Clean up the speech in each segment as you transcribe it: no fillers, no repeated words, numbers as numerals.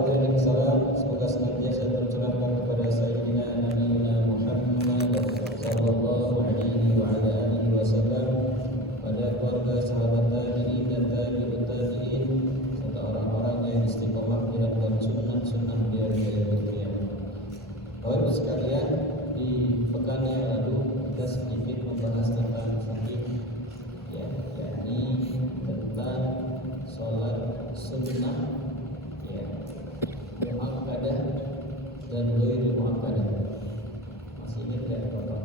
Waalaikumsalam. Semoga senantiasa tercurahkan kepada Sayyidina Nabiina Muhammad sallallahu alaihi wa ala alihi wasallam, pada keluarga, sahabat tabi'in dan tabi'ut tabi'in, serta orang-orang yang istiqomah dalam sunnah-sunnah beliau hingga yaumil qiyamah. Bapak Ibu sekalian, di pekan yang lalu kita sedikit membahas tentang fikih, ya, yakni tentang sholat sunnah, ya, muakkadah dan ghairu muakkadah. Masih ingat ya Bapak?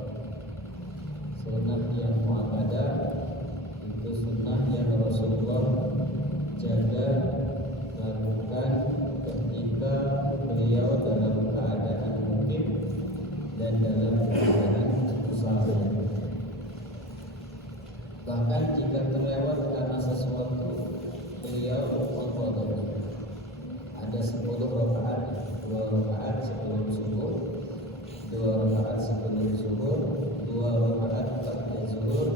Sunnah yang muakkadah itu sunnah yang Rasulullah jaga lakukan ketika beliau dalam keadaan mungkin dan dalam keadaan musafir. Bahkan jika terlewat karena sesuatu, beliau mengqadha. Ada 10 rakaat, 2 rakaat sebelum zuhur, 2 rakaat sebelum zuhur, 2 rakaat ba'da zuhur,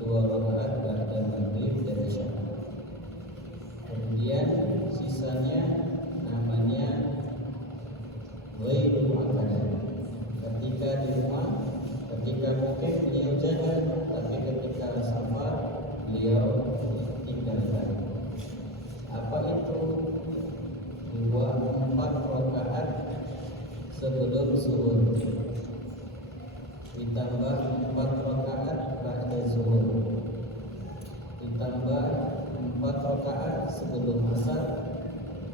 2 rakaat ba'da maghrib dan isya. Kemudian sisanya namanya ghairu muakkadah. Ketika di rumah, ketika mungkin beliau jaga, tapi ketika safar beliau tinggalkan. Apa itu? 4 rakaat sebelum zuhur ditambah 4 rakaat ba'da zuhur ditambah 4 rakaat sebelum asar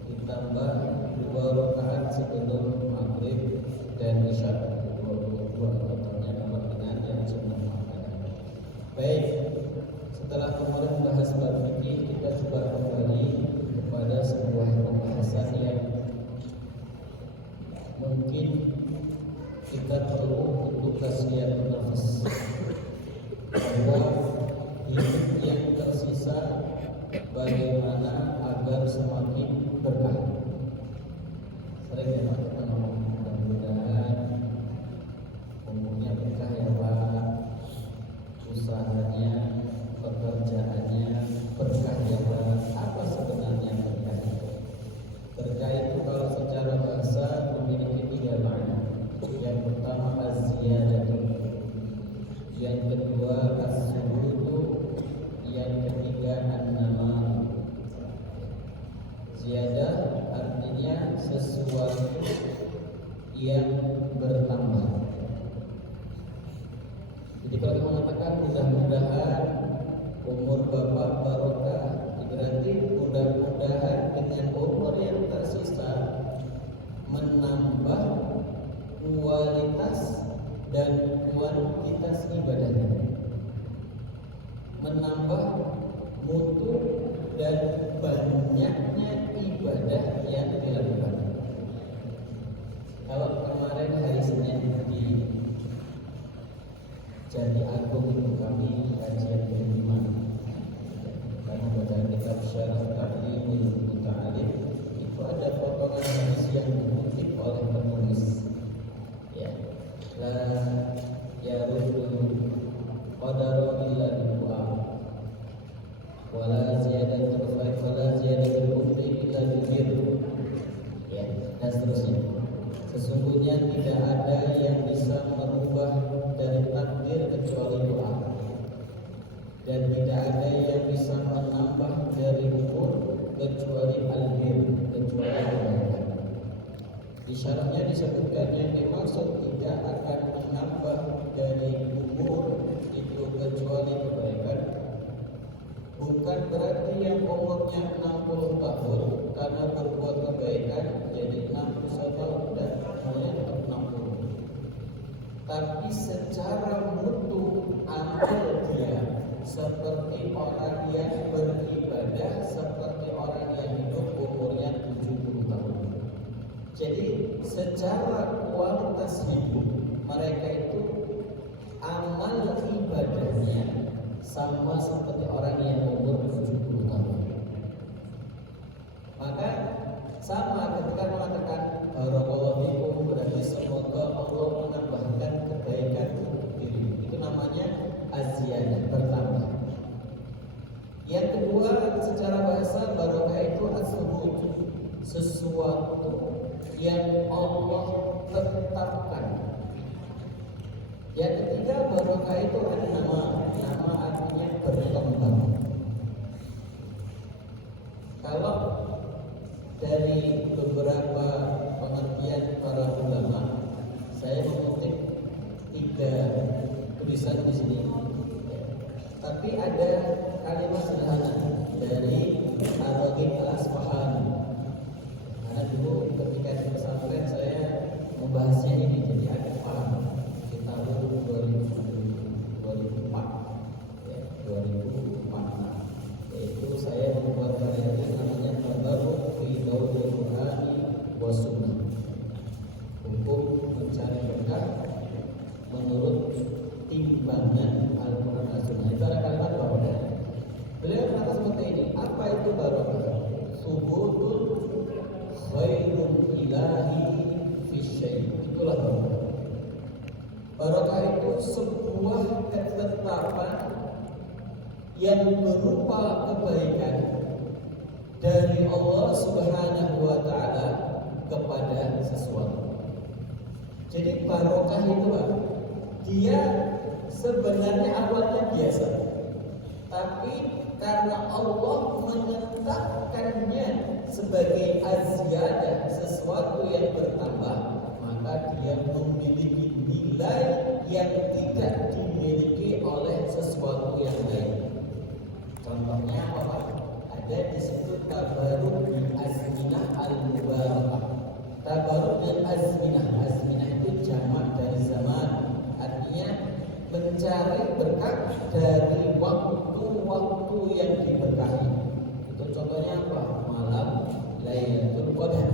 ditambah 2 rakaat sebelum maghrib dan isya. 22 totalnya kalau dengan yang sunnah muakkadah. Baik, setelah kemarin bahas bab fikih, kita coba kembali kepada sebuah pembahasan yang mungkin kita perlu untuk tasfiyatun nafas, bahwa hidup yang tersisa bagaimana agar semakin berkah. Sering ya Pak, kita ngomong mudah-mudahan umumnya berkah ya Pak, usahanya, pekerjaannya berkah ya Pak. Apa sebenarnya berkah itu? Berkah itu kalau secara bahasa memiliki 3 makna. Yang pertama az-ziyadatu, yang kedua as-subutu, yang ketiga an-nama. Ziyadah artinya sesuatu yang bertambah. Jadi kalau mengatakan mudah-mudahan umur Bapak barokah, berarti mudah-mudahan dengan umur yang tersisa menambah kualitas dan kuantitas ibadahnya, menambah mutu dan banyaknya ibadah yang dilakukan. Kalau kemarin hari Senin di Jati Agung itu kami kajian kelima, kami baca kitab Syarah Ta'limul Muta'alim. Itu ada potongan hadis yang dikutip oleh penulis, ya, la yaruddu qadara illa bidu'a wala ziyadatul khair wala ziyadatul bukti illa bibir, ya, dan seterusnya. Sesungguhnya tidak ada yang bisa merubah dari takdir kecuali doa, dan tidak ada yang bisa menambah dari umur kecuali al-bir, kecuali kebaikan. Di syarahnya disebutkan yang dimaksud tidak akan menambah dari umur itu kecuali kebaikan, bukan berarti yang umurnya 60 tahun karena berbuat kebaikan jadi 61 tahun dan umurnya tetap 60. Tapi secara mutu amal dia seperti orang yang beribadah, seperti orang yang hidup umurnya 70 tahun. Jadi secara kualitas hidup mereka itu amal ibadahnya sama seperti orang yang umur 70 tahun. Maka sama ketika mengatakan barakallahu fikum, berarti semoga Allah menambahkan kebaikan untuk diri. Itu namanya az-ziyadah, bertambah. Yang kedua, secara bahasa barokah itu as-subut, sesuatu yang Allah tetapkan. Yang ketiga, barokah itu ada nama artinya berkembang. Kalau dari beberapa pengertian para ulama, saya mengutip 3 tulisan di sini. Tapi ada kalimat sederhana dari Ar-Raghib Al-Asfahani. Karena dulu ketika di pesantren saya membahasnya ini, jadi agak paham. Di tahun 2004, ya, 2004, yaitu saya membuat karya ini namanya Tabarruk fi Dawil Qur'ani wa Sunnah. Hukum mencari berkah menurut timbangan Al-Quran dan Sunnah. Itu ada kalimat barokah. Beliau berkata seperti ini. Apa itu barokah? Subutun khairun ilahi fi syai'. Itulah barokah. Barokah itu sebuah ketetapan yang berupa kebaikan dari Allah Subhanahu wa taala kepada sesuatu. Jadi barokah itu dia sebenarnya awalnya biasa, tapi karena Allah menetapkannya sebagai aziyadah, sesuatu yang bertambah, maka dia memiliki nilai yang tidak dimiliki oleh sesuatu yang lain. Contohnya apa? Ada di situ tabarruk bil azminah al-mubarakah. Tabarruk bil azminah. Azminah itu jamak dari zaman. Artinya mencari berkah dari waktu-waktu yang diberkahi. Itu contohnya apa? Malam Lailatul Qadar.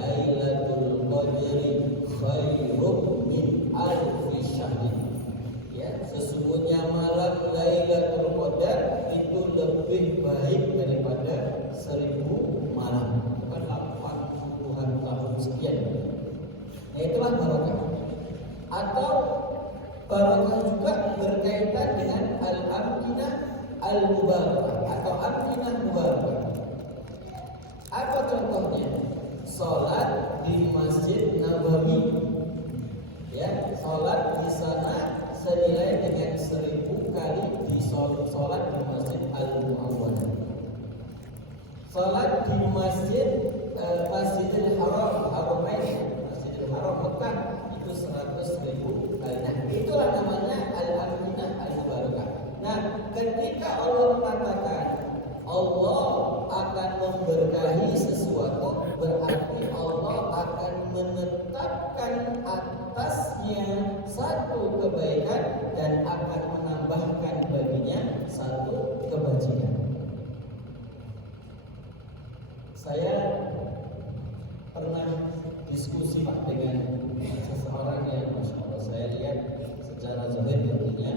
Lailatul Qadri khairum min alfi syahr. Ya, sesungguhnya malam Lailatul Qadar itu lebih baik daripada 1000 malam. Bukan 80-an tahun sekian. Nah, itulah barokah. Atau barokah juga berkaitan dengan al-amkinah al-mubarakah atau amkinah mubarakah. Apa contohnya? Salat di Masjid Nabawi. Ya, salat di sana senilai dengan 1000 kali di salat di Masjid Al-Mu'awwadah. Salat di Masjidil Haram, Masjidil Haram Mekah itu 100.000 kali. Nah, itulah namanya al-aminah al-mubarakah. Nah, ketika Allah mengatakan Allah akan memberkahi sesuatu, berarti Allah akan menetapkan atasnya satu kebaikan dan akan menambahkan baginya satu kebajikan. Saya pernah diskusi Pak dengan seseorang yang Masya Allah saya lihat secara zahir tentunya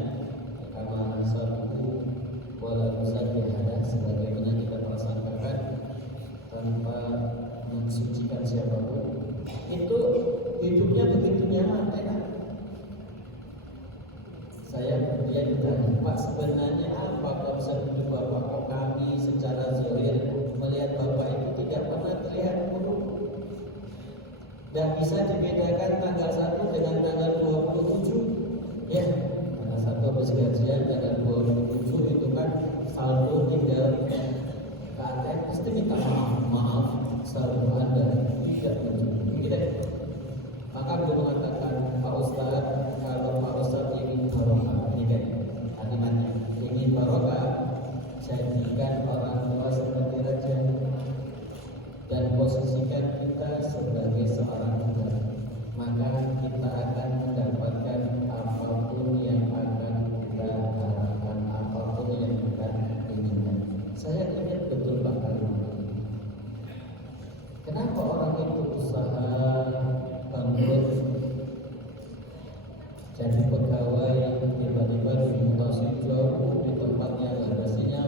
karena satu wala musabihana sebagaimana kita prasangkakan tanpa mensucikan siapapun, itu hidupnya begitu nyaman, enak. Dia ditanya, Pak sebenarnya apa konsep hidup Bapak? Kok kami secara zahir melihat Bapak itu tidak pernah terlihat buruk. Dan bisa dibedakan tanggal 1 dengan tanggal 27. Ya, tanggal 1 habis gajian, tanggal 27 itu kan saldo tinggal ke ATM, pasti minta maaf saldo Anda tidak mencukupi. Maka beliau mengatakan, Pak Ustadz, kalau Pak Ustadz ingin barokah, ini kan kalimatnya, ingin barokah, jadikan orang tua seperti raja dan posisikan kita sebagai seorang negara, maka kita akan mendapatkan apapun yang akan kita harapkan, apapun yang kita inginkan. Saya ingat betul Pak kalimat ini. Kenapa orang itu usaha bangkrut jadi pegawai tiba-tiba dimutasi jauh di tempatnya nggak ada sinyal,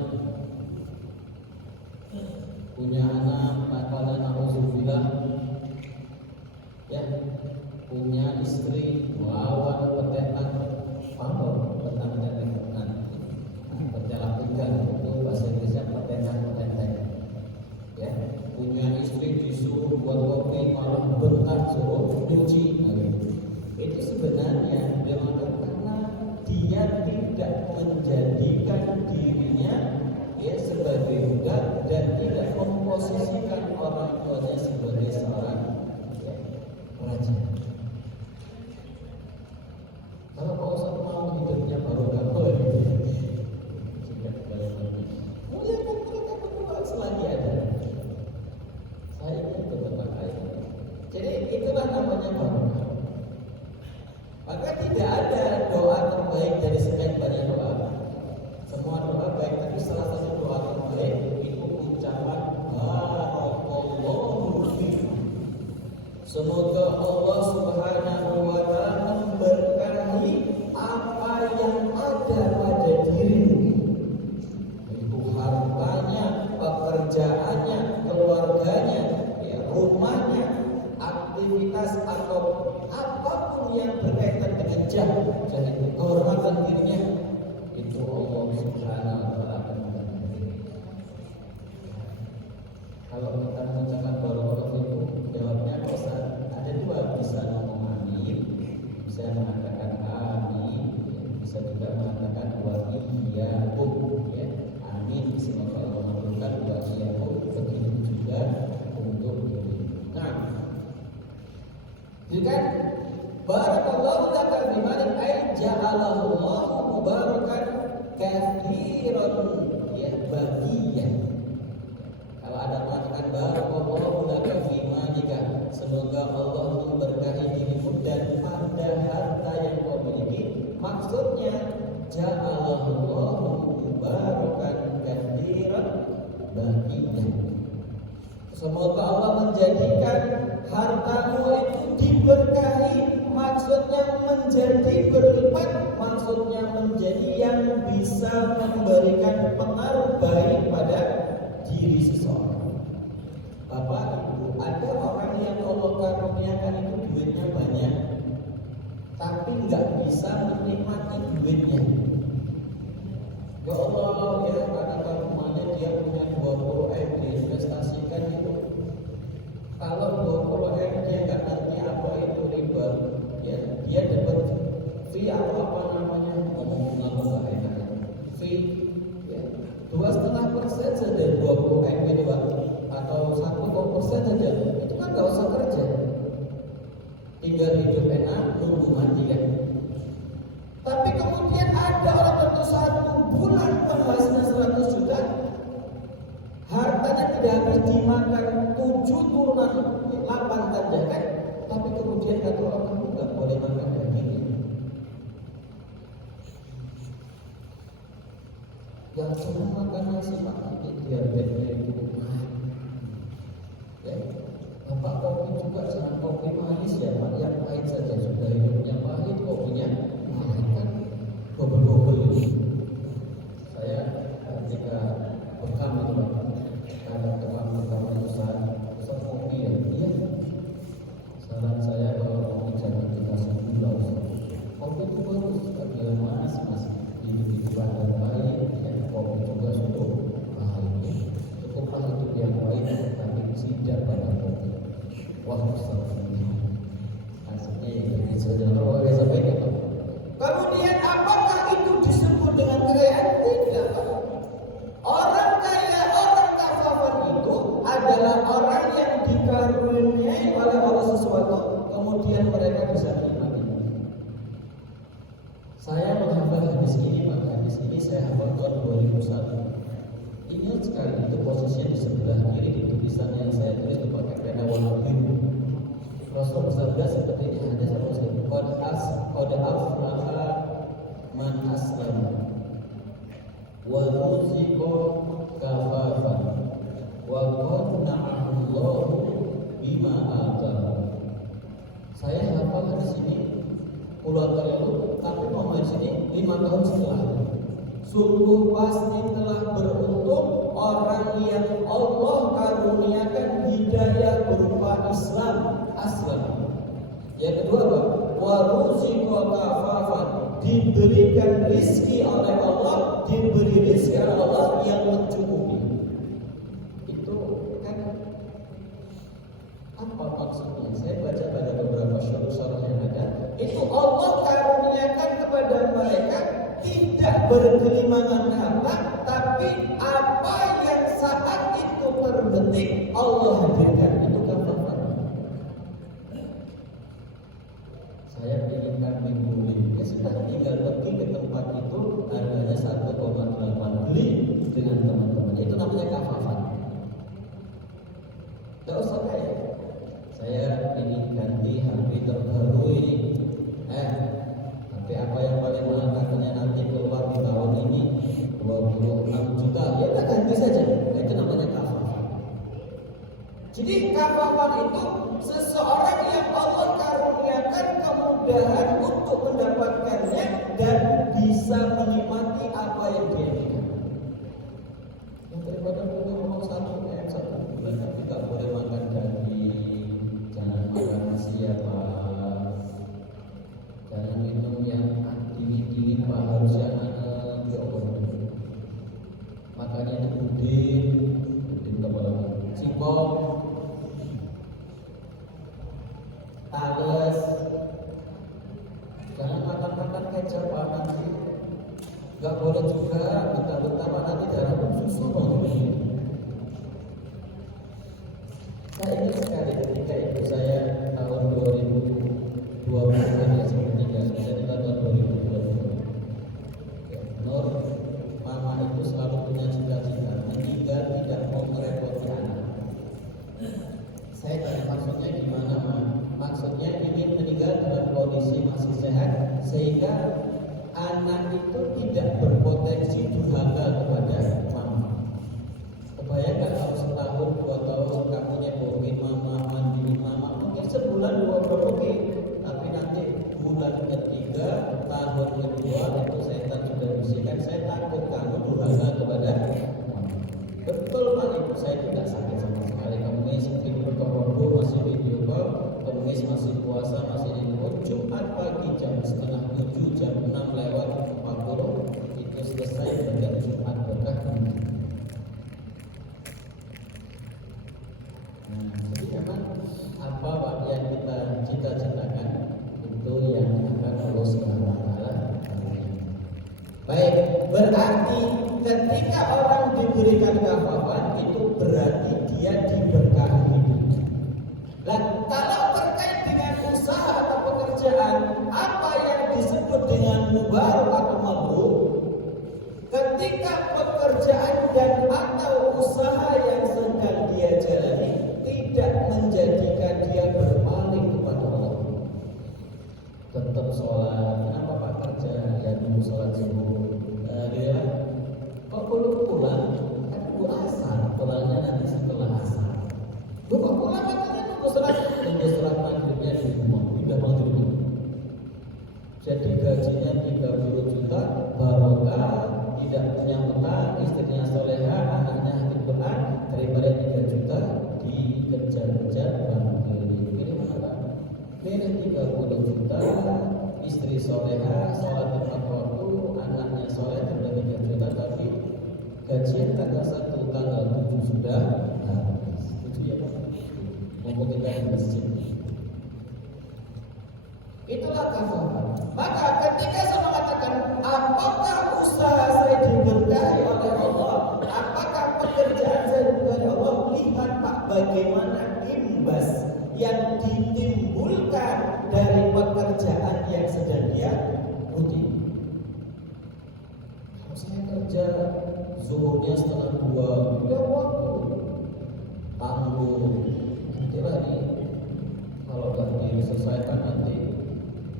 punya anak nakal na'udzubillah, ya, punya istri melawan petenan, paham petenan berjalan tinggal itu bahasa Inggrisnya petenan, ya, punya istri disuruh Itu sebenarnya memang karena dia tidak menjadikan dirinya sebagai budak dan tidak memposisikan orang tuanya sebagai seorang raja. Kalau Pak Ustaz mau hidupnya baru boleh, mungkin mereka berdua selagi ada. Saya itu tetap aja. Jadi itulah namanya barokah. Maka tidak ada doa terbaik dari sekian banyak doa. Semua doa baik, tapi salah satu doa terbaik itu ucapan barakallahu fiik. Semoga Allah Subhanahu wa taala memberkahi apa yang ada pada dirimu. Itu hartanya, pekerjaannya, keluarganya, rumahnya, aktivitas atau apapun yang berkaitan dengan jahat, kehormatan dirinya, itu Allah Subhanahu wa taala akan memberkahi. Kalau kita mengucapkan barakallahu itu, jawabnya bisa ada dua, bisa ngomong amin, bisa mengatakan amin, bisa juga mengatakan wa iyyakum, amin, semoga Allah mengabulkan, wa iyyakum, begitu juga untuk diri. Nah, jadi kan barakallahu laka fi malik ay ja'alahu Allahu mubarakan katsiran bagian. Kalau ada mengatakan barakallahu laka fi malika, semoga Allah memberkahi dirimu dan pada harta yang kau miliki, maksudnya ja'alahu Allahu mubarakan katsiran bagian. Semoga Allah menjadikan hartamu itu diberkahi, maksudnya menjadi berlipat, maksudnya menjadi yang bisa memberikan pengaruh baik pada diri seseorang. Bapak Ibu, ada orang yang Allah karuniakan itu duitnya banyak, tapi nggak bisa menikmati duitnya. Ya Allah, ya karena rumahnya dia punya 20 M diinvestasikan itu. Kalau 20 M dia nggak ngerti apa itu riba, dia dapat fee apa namanya, ngomong enak, fee 2,5% saja 20 M itu atau 1% saja, itu kan nggak usah kerja, tinggal hidup enak, nunggu mati kan. Tapi kemudian ada orang tentu 1 bulan penghasilan 100 juta, hartanya tidak habis dimakan 7 turunan 8 tanjakan, tapi kemudian kata orang kamu nggak boleh makan daging. Yang cuma makan nasi makan biar itu ya. Bapak kopi juga jangan kopi manis ya Pak, yang pahit saja, sudah hidupnya pahit, kopinya mahal kan, double itu. Saya ketika bekam itu Pak, ada teman usaha kopi ya, iya. Saran saya kalau kopi jangan dikasih gula, kopi itu bagus, tapi mas hidup badan baik, kopi juga cukup mahal, cukup mahal hidup yang baik, tapi tidak pada kopi. Wah, astagfirullah. Maksudnya itu saja luar biasa baik. Kemudian apakah itu disebut dengan kekayaan? Tidak. Orang kaya, orang kafafan itu adalah orang yang dikaruniai oleh Allah sesuatu, kemudian mereka bisa menikmati. Saya menghafal hadis ini, maka hadis ini saya hafal tahun 2001. Ingat sekali itu posisinya di sebelah kiri di tulisan yang saya tulis itu pakai pena warna biru. Rasul bersabda seperti ini, hadis Rasul, qad aflaha man aslama wa ruziqa kafafan wa qanna'ahu Allah bima ataahu. Saya hafal hadis ini puluhan kali lalu, tapi mau hadis ini 5 tahun setelah. Sungguh pasti telah beruntung orang yang Allah karuniakan hidayah berupa Islam aslam. Yang kedua apa? Waruziqa kafafan, diberikan rizki oleh Allah, diberi rizki oleh Allah yang mencukupi. Itu kan apa maksudnya? Saya baca pada beberapa syarah yang ada. Itu Allah karuniakan kepada mereka tidak berkelimangan harta, tapi apa yang saat itu terbetik Allah hadirkan. Itu kafafat. Saya ingin kambing guling, ya sudah tinggal pergi ke tempat itu, harganya 1,8, beli dengan teman-teman. Itu namanya kafafat. Tidak usah kaya. Saya ingin ganti HP terbaru ini. Tapi apa yang paling mahal katanya nanti keluar di tahun ini 26 juta. Ya kita ganti saja. Itu namanya kafafat. Jadi kafafat itu seseorang yang Allah karuniakan kemudahan untuk mendapatkannya dan bisa menikmati apa yang dia inginkan. Yang daripada punya uang satu bulan tapi tak boleh makan daging, jangan makan nasi ya Pak, jangan minum yang dingin-dingin Pak, harus yang ya Allah. Makanya itu budin kepala singkong, tales, jangan makan kecap Pak, nanti nggak boleh juga bentar-bentar Pak, nanti darah susu mau ini. Saya ingat sekali ketika ibu saya tahun 2020 ya, sebenarnya kita tahun 2020. Nur, mama itu selalu punya cita-cita meninggal tidak mau merepoti anak. Saya tanya maksudnya gimana, Ma? Maksudnya ingin meninggal dalam kondisi masih sehat sehingga anak itu tidak berpotensi durhaka kepada mama. Kebayangkan kalau setahun 2 tahun kamu nyebokin mama, mandiin mama, mungkin sebulan 2 kali, tapi nanti bulan ketiga, tahun kedua itu setan sudah bisikan, saya takut kamu durhaka kepada mama. Betul Pak, ibu saya tidak sakit sama sekali. Kemudian mungkin bertokoh masih video call, kemudian masih puasa, masih ikut Jumat pagi jam 6:30, jam 6 lewat 40 itu selesai dengan Jumat berkah. Jadi memang apa Pak yang kita cita-citakan itu yang akan Allah Subhanahu wa Ta'ala. Baik, berarti ketika orang diberikan kafafat itu berarti dia diberkahi hidup. Nah, kalau terkait dengan usaha atau pekerjaan, apa yang disebut dengan mubarak atau mabrur? Ketika pekerjaan dan atau usaha yang sedang dia jalani tidak menjadikan dia berpaling kepada Allah, tetap sholat. Kenapa Pak kerja? Ya nunggu sholat subuh. Dia kok belum pulang? Kan nunggu asar. Pulangnya nanti setelah asar. Kok pulang katanya nunggu sholat maghribnya di rumah. Tidak maghrib. Jadi gajinya 30 juta, barokah, tidak punya utang, istrinya soleha, anaknya hafid Quran, daripada 3 juta dikejar-kejar bangkit. Ini mana Pak? Pilih 30 juta, istri soleha, sholat tepat waktu, anaknya soleh, sudah 3 juta, tapi gajian tanggal 1, tanggal 7 sudah habis. Itu ya Pak. Mumpung kita di masjid. Itulah kafafat. Maka ketika saya mengatakan apakah usaha saya diberkahi oleh Allah, apakah pekerjaan saya diberkahi oleh Allah, lihat Pak bagaimana imbas yang ditimbulkan dari pekerjaan yang sedang dia ikuti. Kalau saya kerja zuhurnya setengah 2, tidak waktu tanggung, nanti lagi kalau nggak diselesaikan nanti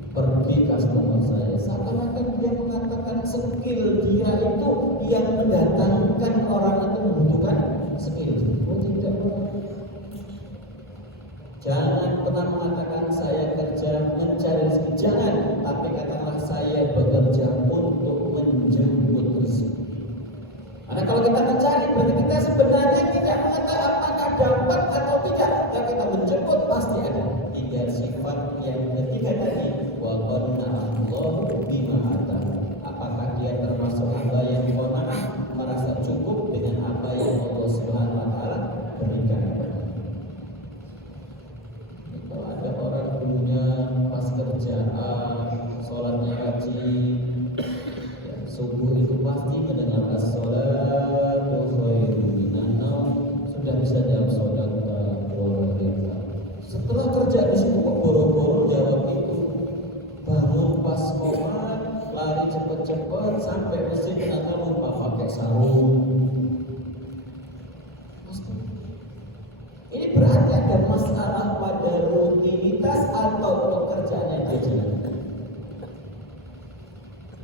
pergi customer saya, seakan-akan dia mengatakan skill dia itu yang mendatangkan orang itu membutuhkan skill. Oh tidak, jangan pernah mengatakan saya kerja mencari rezeki, jangan, tapi katakanlah saya bekerja untuk menjemput rezeki. Karena kalau kita mencari, berarti kita sebenarnya tidak mengetahui apakah dapat atau tidak. Kalau kita menjemput pasti ada. 3 sifat yang ketiga tadi. Apakah dia termasuk hamba yang qanaah, merasa cukup dengan apa yang Allah Subhanahu wa Ta'ala berikan kepada dia. Kalau ada orang dulunya pas kerjaan cepat sampai masjid ternyata lupa pakai sarung. Ini berarti ada masalah pada rutinitas atau pekerjaan yang dia jalankan.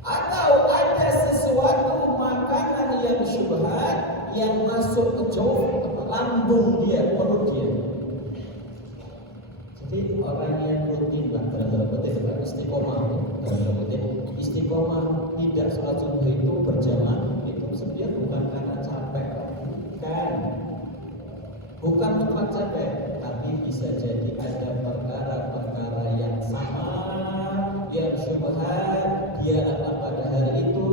Atau ada sesuatu makanan yang syubhat yang masuk ke jauh lambung dia, perut dia. Jadi orang yang rutin lah dalam petik istiqomah, istiqomah tidak sholat subuh itu berjamaah itu sebenarnya bukan karena capek, bukan mutlak capek, tapi bisa jadi ada perkara-perkara yang sama, yang syubhat dia lakukan pada hari itu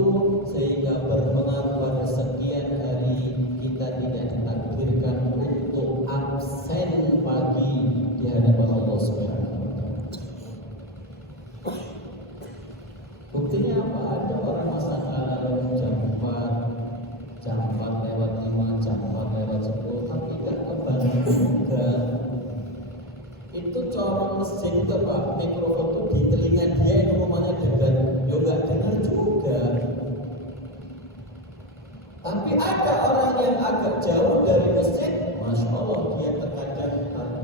sehingga berpengaruh pada sekian hari kita tidak ditakdirkan untuk absen pagi di hadapan Allah Subhanahu wa taala. Buktinya apa? Ada orang masang alarm jam 4, jam 4 lewat 5, jam 4 lewat 10, tapi gak kebangun juga. Itu corong masjid itu Pak, mikrofon itu di telinga dia yang ngomongnya dengar, ya gak dengar juga. Tapi ada orang yang agak jauh dari masjid, Masya Allah, dia terkadang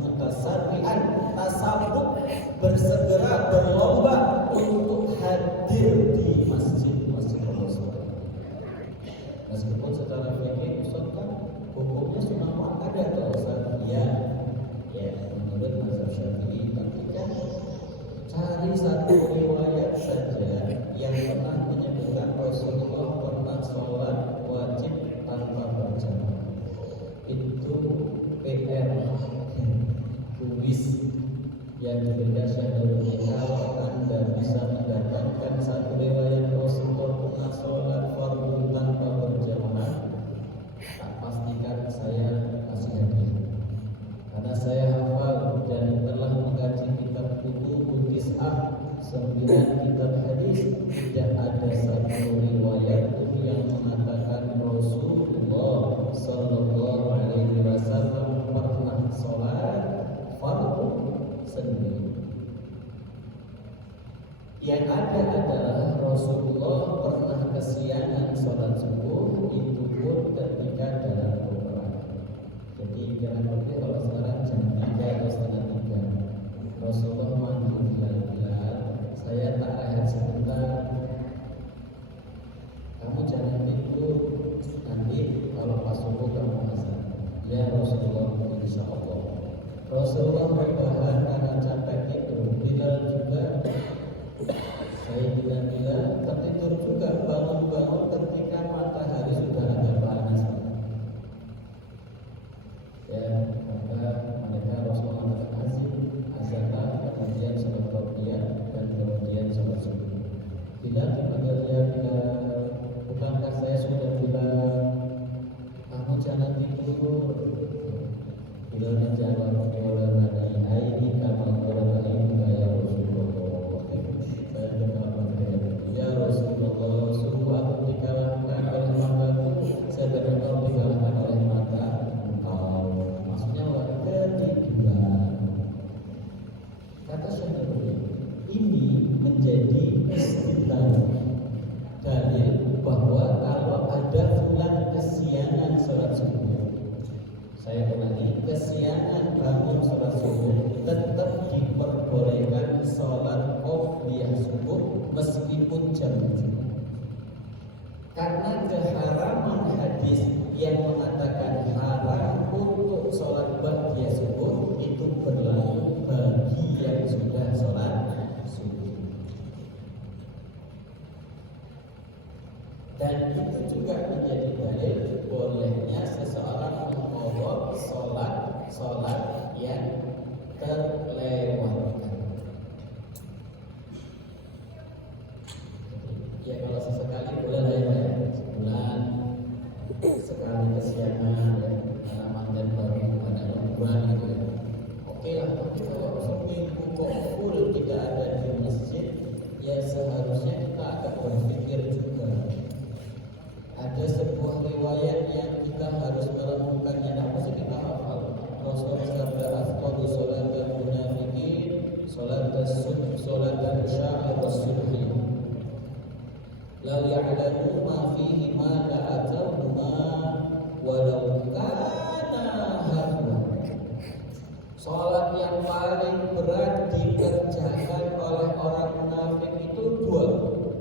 mutasarri'an, tasabuk, bersegera, berlomba untuk hadir di masjid Allah SWT. Meskipun secara fikih Ustaz kan hukumnya sunah muakkad atau Ustaz? Ya, menurut mazhab Syafi'i, tapi kan cari satu riwayat saja yang pernah menyebutkan Rasulullah pernah sholat wajib tanpa berjamaah. Itu PR kuis yang diberikan Syahrul kalau Anda bisa mendapatkan satu riwayat Rasulullah pernah sholat fardu tanpa berjamaah, tak pastikan saya kasih hadiah. Karena saya hafal dan telah mengkaji kitab Kutubul Tis'ah, 9 kitab hadis, tidak ada satu riwayat yang mengatakan Rasulullah Sallallahu Alaihi Wasallam pernah sholat fardu sendiri. Yang ada adalah Rasulullah pernah kesiangan sholat subuh, itu pun ketika dalam peperangan. Jadi jangan lupa kalau sekarang jam 3 atau setengah 3 Rasulullah manggil Bilal, saya tak rehat sebentar, kamu jangan tidur, nanti kalau pas subuh kamu azan. Ya Rasulullah, insya Allah. Rasulullah berbahan karena capek tidur. Bilal juga, saya bilang Bilal tertidur juga, bangun-bangun ketika matahari sudah agak panas. Ya, maka mereka Rasulullah mengatakan azanlah, kemudian sholat Rabbiyah, dan kemudian sholat subuh. Bilal dipanggil, ya Bilal, bukankah saya sudah bilang kamu jangan tidur? Bilal menjawab, ini kamu ini ya Rasulullah. Saya dengar ya Rasulullah, sungguh aku dikalahkan oleh mataku, saya benar-benar dikalahkan oleh mata engkau. Maksudnya ketiduran. Kata Syafi'i, ini menjadi istidlal, dalil bahwa kalau ada fulan kesiangan sholat subuh, saya ulangi, kesiangan bangun sholat subuh, tetap diperbolehkan sholat qobliyah subuh meskipun jam 7. Karena keharaman hadis yang mengatakan haram untuk sholat ba'diyah subuh itu berlaku bagi yang sudah sholat subuh. Dan itu juga menjadi dalil bolehnya seseorang mengqadha sholat yang terlewatkan. Ya kalau sesekali boleh lah ya, sebulan sekali kesiangan ya, karena mantan baru ada liburan gitu ya. Oke lah, tapi kalau seminggu kok full tidak ada di masjid, ya seharusnya kita agak berpikir juga. Ada sebuah riwayat yang kita harus merenungkannya. Apa sih kita hafal? Rasulullah bersabda, "Afdalu sholatil munafiqin sholatul isya' was subhi." lau ya'lamu ma fihi ma la'atahuma walau kana hadwa. Salat yang paling berat dikerjakan oleh orang munafik itu dua,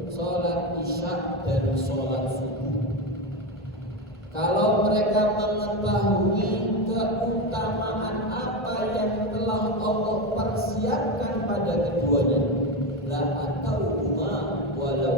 salat isya dan salat subuh. Kalau mereka mengetahui keutamaan apa yang telah Allah persiapkan pada keduanya, la atau walau